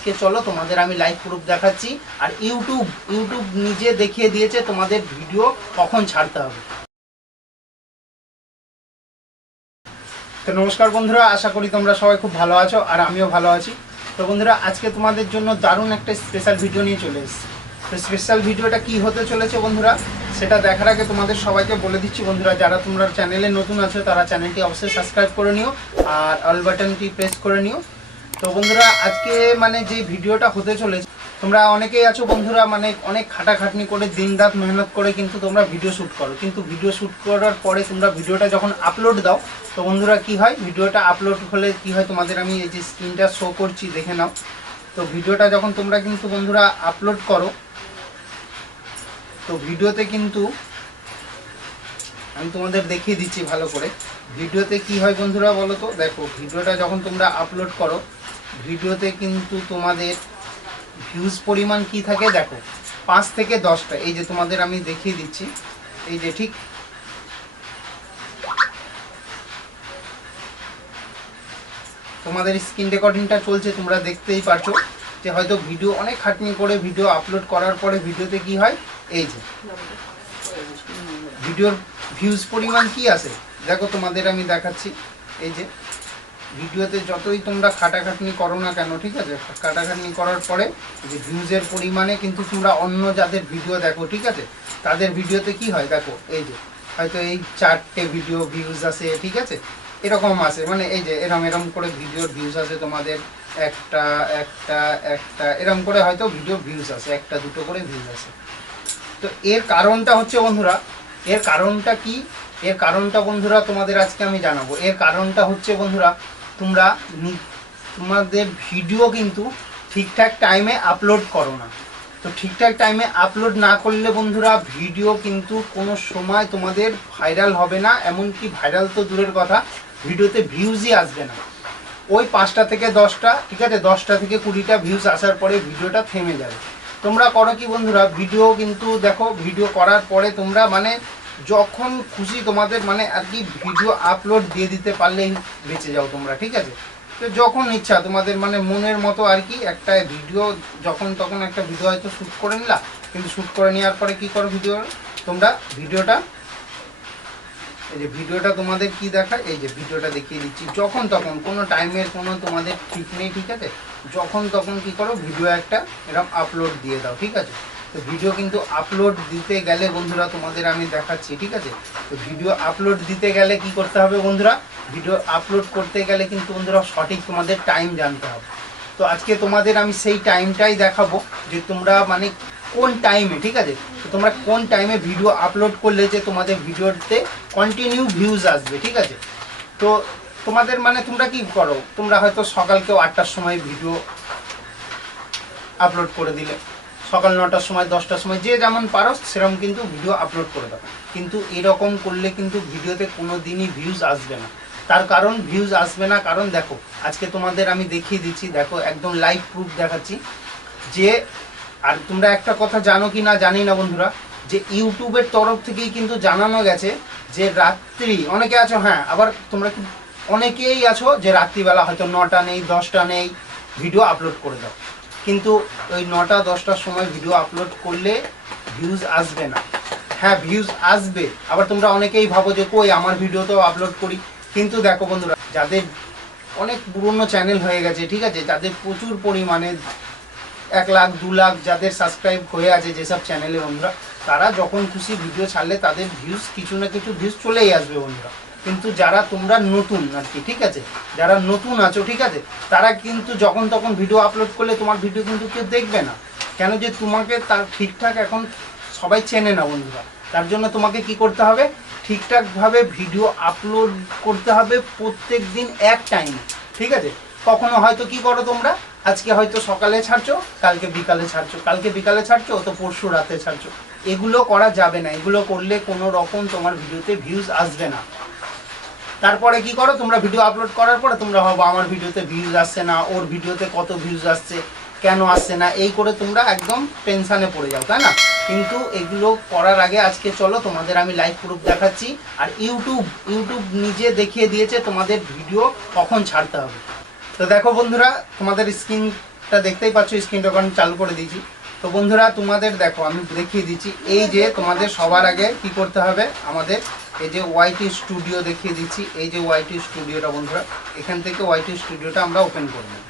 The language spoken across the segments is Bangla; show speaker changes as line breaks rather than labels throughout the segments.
আজকে চলো, তোমাদের আমি লাইভ প্রুফ দেখাচ্ছি। আর ইউটিউব ইউটিউব নিজে দেখিয়ে দিয়েছে তোমাদের ভিডিও কখন ছাড়তে হবে। তো নমস্কার বন্ধুরা, আশা করি তোমরা সবাই খুব ভালো আছো আর আমিও ভালো আছি। তো বন্ধুরা, আজকে তোমাদের জন্য দারুণ একটা স্পেশাল ভিডিও নিয়ে চলে এসেছি। তো স্পেশাল ভিডিওটা কি হতে চলেছে বন্ধুরা, সেটা দেখার আগে তোমাদের সবাইকে বলে দিচ্ছি। বন্ধুরা, যারা তোমরা চ্যানেলে নতুন আছো, তারা চ্যানেলটি অবশ্যই সাবস্ক্রাইব করে নিও আর অল বাটনটি প্রেস করে নিও। তো বন্ধুরা, আজকে মানে যে ভিডিওটা হতে চলেছে, তোমরা অনেকেই আছো বন্ধুরা মানে অনেক খাটাখাটনি করে দিন রাত মেহনত করে কিন্তু তোমরা ভিডিও শ্যুট করো। কিন্তু ভিডিও শ্যুট করার পরে তোমরা ভিডিওটা যখন আপলোড দাও, তো বন্ধুরা কি হয়? ভিডিওটা আপলোড হলে কি হয়? তোমাদের আমি এই যে স্ক্রিনটা শো করছি, দেখে নাও। তো ভিডিওটা যখন তোমরা কিন্তু বন্ধুরা আপলোড করো, তো ভিডিওতে কিন্তু আমি তোমাদের দেখিয়ে দিচ্ছি ভালো করে। ভিডিওতে কি হয় বন্ধুরা বলো তো? দেখো, ভিডিওটা যখন তোমরা আপলোড করো ভিডিওতে কিন্তু তোমাদের ভিউজ পরিমাণ কি থাকে দেখো, পাঁচ থেকে দশটা, এই যে তোমাদের আমি দেখিয়ে দিচ্ছি, এই যে ঠিক। তোমাদের স্ক্রিন রেকর্ডিংটা চলছে, তোমরা দেখতেই পারছ যে হয়তো ভিডিও অনেক খাটনি করে ভিডিও আপলোড করার পরে ভিডিওতে কি হয়? এই যে। ভিডিওর ভিউজ পরিমাণ কি আছে? দেখো তোমাদের আমি দেখাচ্ছি, এই যে। ভিডিওতে যতই তোমরা খাটাখাটনি করো না কেন, ঠিক আছে? খাটাখাটনি করার পরে যে ভিউজের পরিমাণে কিন্তু তোমরা অন্য যাদের ভিডিও দেখো, ঠিক আছে? তাদের ভিডিওতে কি হয়? দেখো, এই যে, হয়তো এই চারটে ভিডিও ভিউজ আছে, ঠিক আছে? এরকম আছে মানে এই যে, এরম এরম করে ভিডিওর ভিউজ আছে তোমাদের, একটা একটা একটা, এরম করে হয়তো ভিডিও ভিউজ আছে, একটা, দুটো করে ভিউজ আছে। তো এর কারণটা হচ্ছে, বন্ধুরা, এর কারণটা কি? এর কারণটা, বন্ধুরা, তোমাদের আজকে আমি জানাব। এর কারণটা হচ্ছে, বন্ধুরা তোমরা তোমাদের ভিডিও কিন্তু ঠিকঠাক টাইমে আপলোড করো না। তো ঠিকঠাক টাইমে আপলোড না করলে বন্ধুরা ভিডিও কিন্তু কোনো সময় তোমাদের ভাইরাল হবে না, এমনকি ভাইরাল তো দূরের কথা ভিডিওতে ভিউজই আসবে না। ওই পাঁচটা থেকে দশটা, ঠিক আছে, দশটা থেকে কুড়িটা ভিউজ আসার পরে ভিডিওটা থেমে যাবে। তোমরা করো কি বন্ধুরা ভিডিও কিন্তু দেখো ভিডিও করার পরে তোমরা মানে যখন খুশি তোমাদের মানে আর কি ভিডিও আপলোড দিয়ে দিতে পারলেই বেঁচে যাও তোমরা, ঠিক আছে? তো যখন ইচ্ছা তোমাদের মানে মনের মতো আর কি একটা ভিডিও যখন তখন একটা ভিডিও হয়তো শ্যুট করে নিলা, কিন্তু শ্যুট করে নেওয়ার পরে কি করো ভিডিও তোমরা ভিডিওটা এই যে ভিডিওটা তোমাদের কি দেখায়? এই যে ভিডিওটা দেখিয়ে দিচ্ছি। যখন তখন, কোনো টাইমের কোনো তোমাদের ঠিক নেই, ঠিক আছে? যখন তখন কি করো ভিডিও একটা এরকম আপলোড দিয়ে দাও, ঠিক আছে? তো ভিডিও কিন্তু আপলোড দিতে গেলে বন্ধুরা তোমাদের আমি দেখাচ্ছি, ঠিক আছে? তো ভিডিও আপলোড দিতে গেলে কি করতে হবে বন্ধুরা? ভিডিও আপলোড করতে গেলে কিন্তু বন্ধুরা সঠিক তোমাদের টাইম জানতে হবে। তো আজকে তোমাদের আমি সেই টাইমটাই দেখাবো যে তোমরা মানে কোন টাইমে ঠিক আছে? তো তোমরা কোন টাইমে ভিডিও আপলোড করলে যে তোমাদের ভিডিওতে কন্টিনিউ ভিউজ আসবে, ঠিক আছে? তো তোমাদের মানে তোমরা কি করো? তোমরা হয়তো সকালকেও আটটার সময় ভিডিও আপলোড করে দিলে। সকাল নটার সময়, দশটার সময়, যে যেমন পারো, সেরকম কিন্তু ভিডিও আপলোড করে দাও। কিন্তু এরকম করলে কিন্তু ভিডিওতে কোনো দিনই ভিউজ আসবে না। তার কারণ ভিউজ আসবে না। কারণ দেখো, আজকে তোমাদের আমি দেখিয়ে দিচ্ছি, দেখো, একদম লাইভ প্রুফ দেখাচ্ছি যে, আর তোমরা একটা কথা জানো কি না জানি না বন্ধুরা, যে ইউটিউবের তরফ থেকেই কিন্তু জানানো গেছে যে রাত্রি, অনেকে আছো হ্যাঁ আবার তোমরা কি, অনেকেই আছো যে রাত্রিবেলা হয়তো নটা নেই, দশটা নেই ভিডিও আপলোড করে দাও। কিন্তু ওই নটা, দশটার সময় ভিডিও আপলোড করলে ভিউজ আসবে না। হ্যাঁ ভিউজ আসবে। আবার তোমরা অনেকেই ভাবো যে, কই, আমার ভিডিও তো আপলোড করি। কিন্তু দেখো বন্ধুরা, যাদের অনেক পুরনো চ্যানেল হয়ে গেছে, ঠিক আছে, যাদের প্রচুর পরিমাণে এক লাখ, দু লাখ যাদের সাবস্ক্রাইব হয়ে আছে যেসব চ্যানেলে বন্ধুরা, তারা যখন খুশি ভিডিও ছাড়লে তাদের ভিউজ কিছু না কিছু ভিউজ চলেই আসবে বন্ধুরা। কিন্তু যারা তোমরা নতুন আর কি ঠিক আছে? যারা নতুন আছো, ঠিক আছে? তারা কিন্তু যখন তখন ভিডিও আপলোড করলে তোমার ভিডিও কিন্তু কেউ দেখবে না। কেন যে তোমাকে তার ঠিকঠাক এখন সবাই চেনে না বন্ধুরা। তার জন্য তোমাকে কি করতে হবে? ঠিকঠাকভাবে ভিডিও আপলোড করতে হবে প্রত্যেক দিন এক টাইম ঠিক আছে? কখনো হয়তো কি করো তোমরা? আজকে হয়তো সকালে ছাড়ছো, কালকে বিকালে ছাড়ছো। কালকে বিকালে ছাড়ছো তো পরশু রাতে ছাড়ছো। এগুলো করা যাবে না। এগুলো করলে কোনো রকম তোমার ভিডিওতে ভিউজ আসবে না। তারপরে কি করো? তোমরা ভিডিও আপলোড করার পরে তোমরা ভাবো, আমার ভিডিওতে ভিউজ আসছে না, ওর ভিডিওতে কত ভিউজ আসছে, কেন আসছে না? এই করে তোমরা একদম টেনশানে পড়ে যাও, তাই না? কিন্তু এগুলো করার আগে আজকে চলো, তোমাদের আমি লাইভ প্রুফ দেখাচ্ছি। আর ইউটিউব ইউটিউব নিজে দেখিয়ে দিয়েছে তোমাদের ভিডিও কখন ছাড়তে হবে। তো দেখো বন্ধুরা, তোমাদের স্ক্রিনটা দেখতেই পাচ্ছ স্ক্রিনটা রেকর্ডিং চালু করে দিয়েছি। তো বন্ধুরা, তোমাদের দেখো, আমি দেখিয়ে দিচ্ছি। এই যে তোমাদের সবার আগে কি করতে হবে? আমাদের এই যে ওয়াইটি স্টুডিও দেখিয়ে দিচ্ছি, এই যে ওয়াইটি স্টুডিওটা বন্ধুরা, এখান থেকে ওয়াইটি স্টুডিওটা আমরা ওপেন করে নেব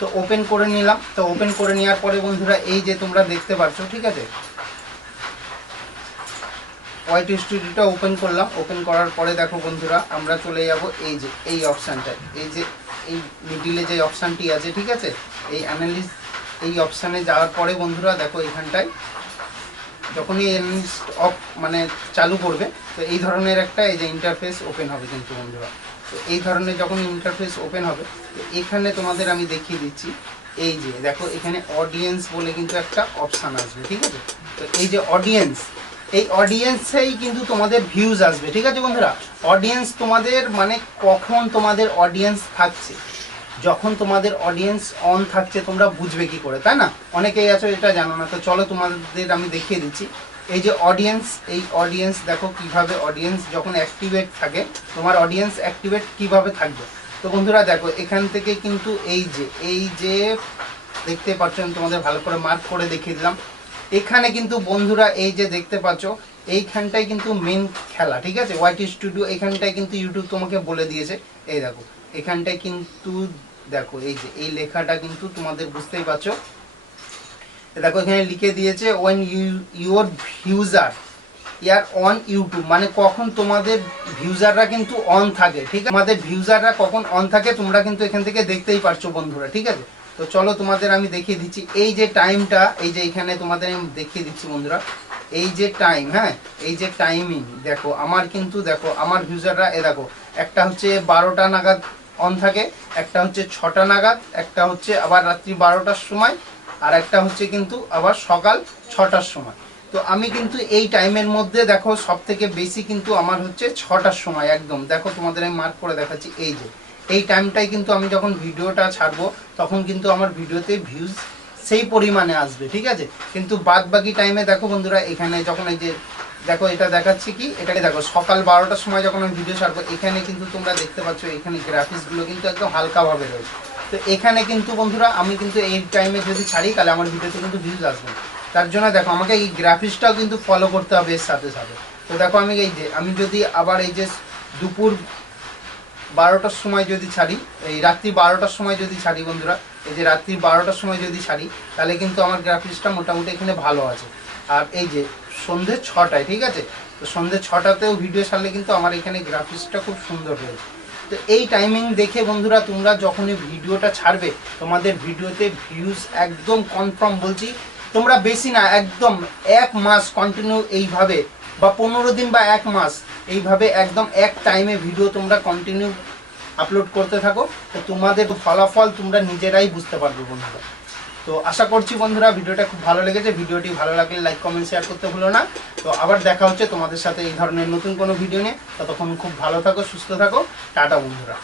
তো ওপেন করে নিলাম, তো ওপেন করে নেওয়ার পরে বন্ধুরা, এই যে তোমরা দেখতে পাচ্ছ ঠিক আছে? হোয়াইট স্টুডিওটা ওপেন করলাম ওপেন করার পরে দেখো বন্ধুরা, আমরা চলে যাব এই যে, এই অপশানটায় এই যে, এই মিডিলে যে অপশানটি আছে, ঠিক আছে? এই অ্যানালিস এই অপশানে যাওয়ার পরে বন্ধুরা, দেখো এখানটায় যখনই অ্যানালিস্ট অফ মানে চালু করবে, তো এই ধরনের একটা এই যে ইন্টারফেস ওপেন হবে কিন্তু বন্ধুরা। তো এই ধরনের যখন ইন্টারফেস ওপেন হবে, তো এখানে তোমাদের আমি দেখিয়ে দিচ্ছি, এই যে দেখো এখানে অডিয়েন্স বলে কিন্তু একটা অপশান আসবে, ঠিক আছে? তো এই যে অডিয়েন্স এই অডিয়েন্সেই কিন্তু তোমাদের ভিউজ আসবে, ঠিক আছে বন্ধুরা? অডিয়েন্স তোমাদের মানে কখন তোমাদের অডিয়েন্স থাকছে। যখন তোমাদের অডিয়েন্স অন থাকছে, তোমরা বুঝবে কি করে, তাই না? অনেকেই আছো, এটা জানো না, তো চলো তোমাদের আমি দেখিয়ে দিচ্ছি। এই যে অডিয়েন্স এই অডিয়েন্স দেখো কীভাবে অডিয়েন্স যখন অ্যাক্টিভেট থাকে, তোমার অডিয়েন্স অ্যাক্টিভেট কীভাবে থাকবে? তো বন্ধুরা, দেখো, এখান থেকে কিন্তু এই যে এই যে, দেখতে পাচ্ছ, আমি তোমাদের ভালো করে মার্ক করে দেখিয়ে দিলাম। এখানে কিন্তু বন্ধুরা, এই যে দেখতে পাচ্ছ, এইখানটাই কিন্তু মেন খেলা, ঠিক আছে? ওয়াইটি স্টুডিও এখানটায় কিন্তু ইউটিউব তোমাকে বলে দিয়েছে। এই দেখো এখানটায় কিন্তু দেখো, এই যে, এই লেখাটা কিন্তু তোমাদের বুঝতেই পারছ। দেখো, এখানে লিখে দিয়েছে ওয়েন ইউ ইউর ভিউজার ইয়ার অন ইউটিউব মানে কখন তোমাদের ভিউজাররা কিন্তু অন থাকে, ঠিক আছে? আমাদের ভিউজাররা কখন অন থাকে, তোমরা কিন্তু এখান থেকে দেখতেই পারছ বন্ধুরা, ঠিক আছে? তো চলো, তোমাদের আমি দেখিয়ে দিচ্ছি। এই যে টাইমটা এই যে এখানে তোমাদের আমি দেখিয়ে দিচ্ছি বন্ধুরা, এই যে টাইম হ্যাঁ? এই যে টাইমিং দেখো, আমার কিন্তু, দেখো, আমার ভিউজাররা এ দেখো, একটা হচ্ছে বারোটা নাগাদ অন থাকে। একটা হচ্ছে ছটা নাগাদ, একটা হচ্ছে আবার রাত্রি বারোটার সময়, আর একটা হচ্ছে কিন্তু আবার সকাল ছটার সময়। তো আমি কিন্তু এই টাইমের মধ্যে দেখো সব থেকে বেশি কিন্তু আমার হচ্ছে ছটার সময়, একদম। দেখো তোমাদের আমি মার্ক করে দেখাচ্ছি, এই যে। এই টাইমটাই কিন্তু আমি যখন ভিডিওটা ছাড়বো, তখন কিন্তু আমার ভিডিওতে ভিউজ সেই পরিমাণে আসবে, ঠিক আছে? কিন্তু বাদ বাকি টাইমে দেখো বন্ধুরা, এখানে যখন এই যে দেখো, এটা দেখাচ্ছি কি? এটাকে দেখো, সকাল বারোটার সময় যখন আমি ভিডিও ছাড়বো, এখানে কিন্তু তোমরা দেখতে পাচ্ছ, এখানে গ্রাফিক্সগুলো কিন্তু একদম হালকাভাবে রয়েছে। তো এখানে কিন্তু বন্ধুরা, আমি কিন্তু এই টাইমে যদি ছাড়ি, তাহলে আমার ভিডিওতে কিন্তু ভিউজ আসবে। তার জন্য দেখো, আমাকে এই গ্রাফিক্সটাও কিন্তু ফলো করতে হবে এর সাথে সাথে। তো দেখো, আমি এই যে, আমি যদি আবার এই যে দুপুর বারোটার সময় যদি ছাড়ি, এই রাত্রি বারোটার সময় যদি ছাড়ি বন্ধুরা, এই যে রাত্রি বারোটার সময় যদি ছাড়ি, তাহলে কিন্তু আমার গ্রাফিক্সটা মোটামুটি এখানে ভালো আছে। আর এই যে সন্ধ্যে ছটায়, ঠিক আছে? তো সন্ধ্যে ছটাতেও ভিডিও ছাড়লে কিন্তু আমার এখানে গ্রাফিক্সটা খুব সুন্দর হয়েছে তো এই টাইমিং দেখে বন্ধুরা, তোমরা যখনই ভিডিওটা ছাড়বে, তোমাদের ভিডিওতে ভিউজ একদম কনফার্ম বলছি, তোমরা বেশি না, একদম এক মাস কন্টিনিউ এইভাবে, বা পনেরো দিন বা এক মাস এইভাবে একদম এক টাইমে ভিডিও তোমরা কন্টিনিউ আপলোড করতে থাকো। তো তোমাদের ফলাফল তোমরা নিজেরাই বুঝতে পারবে বন্ধুরা। তো আশা করছি বন্ধুরা ভিডিওটা খুব ভালো লেগেছে। ভিডিওটি ভালো লাগলে লাইক কমেন্ট শেয়ার করতে ভুলো না। তো আবার দেখা হচ্ছে তোমাদের সাথে এই ধরনের নতুন কোনো ভিডিও নিয়ে। ততক্ষণ খুব ভালো থাকো, সুস্থ থাকো। টাটা বন্ধুরা।